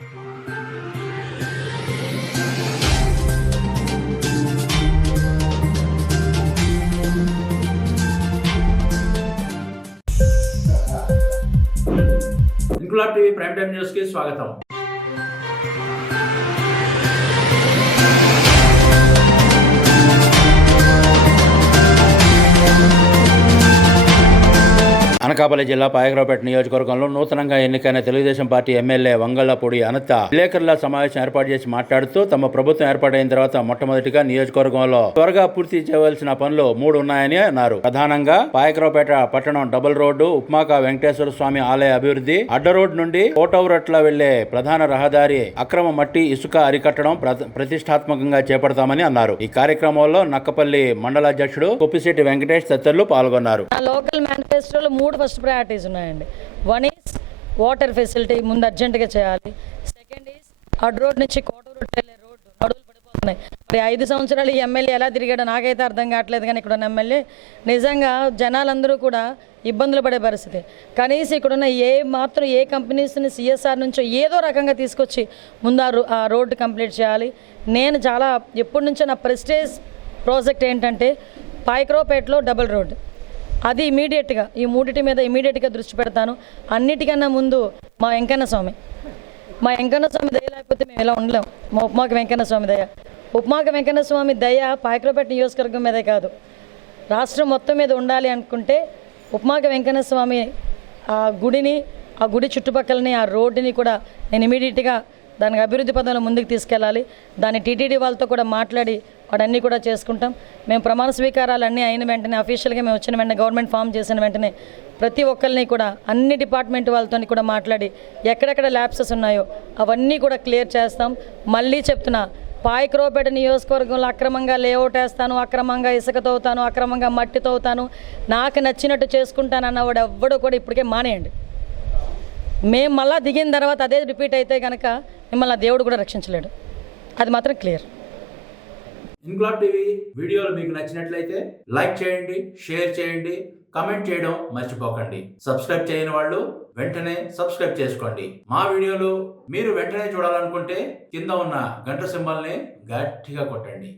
Inquilab TV prime time news కి స్వాగతం. అనకాపల్లి జిల్లా పాయకరావుపేట నియోజకవర్గంలో నూతనంగా ఎన్నికైన తెలుగుదేశం పార్టీ ఎమ్మెల్యే వంగళ్లపూడి అనిత విలేకరుల సమావేశం ఏర్పాటు చేసి మాట్లాడుతూ తమ ప్రభుత్వం ఏర్పాటైన తర్వాత మొట్టమొదటిగా నియోజకవర్గంలో త్వరగా పూర్తి చేయవలసిన పనులు 3 ఉన్నాయని అన్నారు. ప్రధానంగా పాయకరావుపేట పట్టణం డబుల్ రోడ్డు, ఉప్మాక వెంకటేశ్వర స్వామి ఆలయ అభివృద్ధి, అడ్డ రోడ్ నుండి కోటౌరట్ల వెళ్లే ప్రధాన రహదారి అక్రమ మట్టి ఇసుక అరికట్టడం ప్రతిష్టాత్మకంగా చేపడతామని అన్నారు. ఈ కార్యక్రమంలో నక్కపల్లి మండల అధ్యక్షుడు కొప్పిశెట్టి వెంకటేష్ తదితరులు పాల్గొన్నారు. లోకల్ మేనిఫెస్టోలో 3 ఫస్ట్ ప్రయారిటీస్ ఉన్నాయండి. 1 ఈజ్ వాటర్ ఫెసిలిటీ ముందు అర్జెంటుగా చేయాలి. 2nd ఈజ్ అడ్ రోడ్ నుంచి కోటూరు వెళ్ళే రోడ్డు నడువులు పడిపోతున్నాయి. మరి 5 సంవత్సరాలు ఈ ఎమ్మెల్యే ఎలా తిరిగాడో నాకైతే అర్థం కావట్లేదు. కానీ ఇక్కడ ఉన్న ఎమ్మెల్యే నిజంగా జనాలందరూ కూడా ఇబ్బందులు పడే పరిస్థితి. కనీసం ఇక్కడున్న ఏ కంపెనీస్ని సిఎస్ఆర్ నుంచో ఏదో రకంగా తీసుకొచ్చి ముందు ఆ రోడ్డు కంప్లీట్ చేయాలి. నేను చాలా ఎప్పటి నుంచో నా ప్రెస్టేజ్ ప్రాజెక్ట్ ఏంటంటే పాయకరావుపేటలో డబుల్ రోడ్, అది ఇమీడియట్గా ఈ 3 మీద ఇమీడియట్గా దృష్టి పెడతాను. అన్నిటికన్నా ముందు మా వెంకన్న స్వామి దయ లేకపోతే మేము ఇలా ఉండలేం. మా ఉప్మాక వెంకన్న స్వామి దయ, ఉప్మాక వెంకన్న స్వామి దయ పాయకరావుపేట నియోజకవర్గం మీదే కాదు రాష్ట్రం మొత్తం మీద ఉండాలి అనుకుంటే ఉప్మాక వెంకన్న స్వామి ఆ గుడిని, ఆ గుడి చుట్టుపక్కలని, ఆ రోడ్డుని కూడా నేను ఇమీడియట్గా దానికి అభివృద్ధి పదంలో ముందుకు తీసుకెళ్ళాలి. దాన్ని టీటీడీ వాళ్ళతో కూడా మాట్లాడి వాటన్నీ కూడా చేసుకుంటాం. మేము ప్రమాణ స్వీకారాలు అన్నీ అయిన వెంటనే అఫీషియల్గా మేము వచ్చిన వెంటనే గవర్నమెంట్ ఫామ్ చేసిన వెంటనే ప్రతి ఒక్కరిని కూడా అన్ని డిపార్ట్మెంట్ వాళ్ళతో కూడా మాట్లాడి ఎక్కడెక్కడ ల్యాప్సెస్ ఉన్నాయో అవన్నీ కూడా క్లియర్ చేస్తాం. మళ్ళీ చెప్తున్నా, పాయకరావుపేట నియోజకవర్గంలో అక్రమంగా లేఅవుట్ వేస్తాను, అక్రమంగా ఇసుక తవ్వుతాను, అక్రమంగా మట్టి తవ్వుతాను, నాకు నచ్చినట్టు చేసుకుంటాను అన్నవాడు ఎవ్వడూ కూడా ఇప్పటికే మానేయండి. మేము మళ్ళీ దిగిన తర్వాత అదే రిపీట్ అయితే కనుక మిమ్మల్ని దేవుడు కూడా రక్షించలేడు. అది మాత్రం క్లియర్. ఇంక్లాబ్ టీవీ వీడియోలు మీకు నచ్చినట్లయితే లైక్ చేయండి, షేర్ చేయండి, కామెంట్ చేయడం మర్చిపోకండి. సబ్స్క్రైబ్ చేయని వాళ్ళు వెంటనే సబ్స్క్రైబ్ చేసుకోండి. మా వీడియోలు మీరు వెంటనే చూడాలనుకుంటే కింద ఉన్న గంట సింబల్ని గట్టిగా కొట్టండి.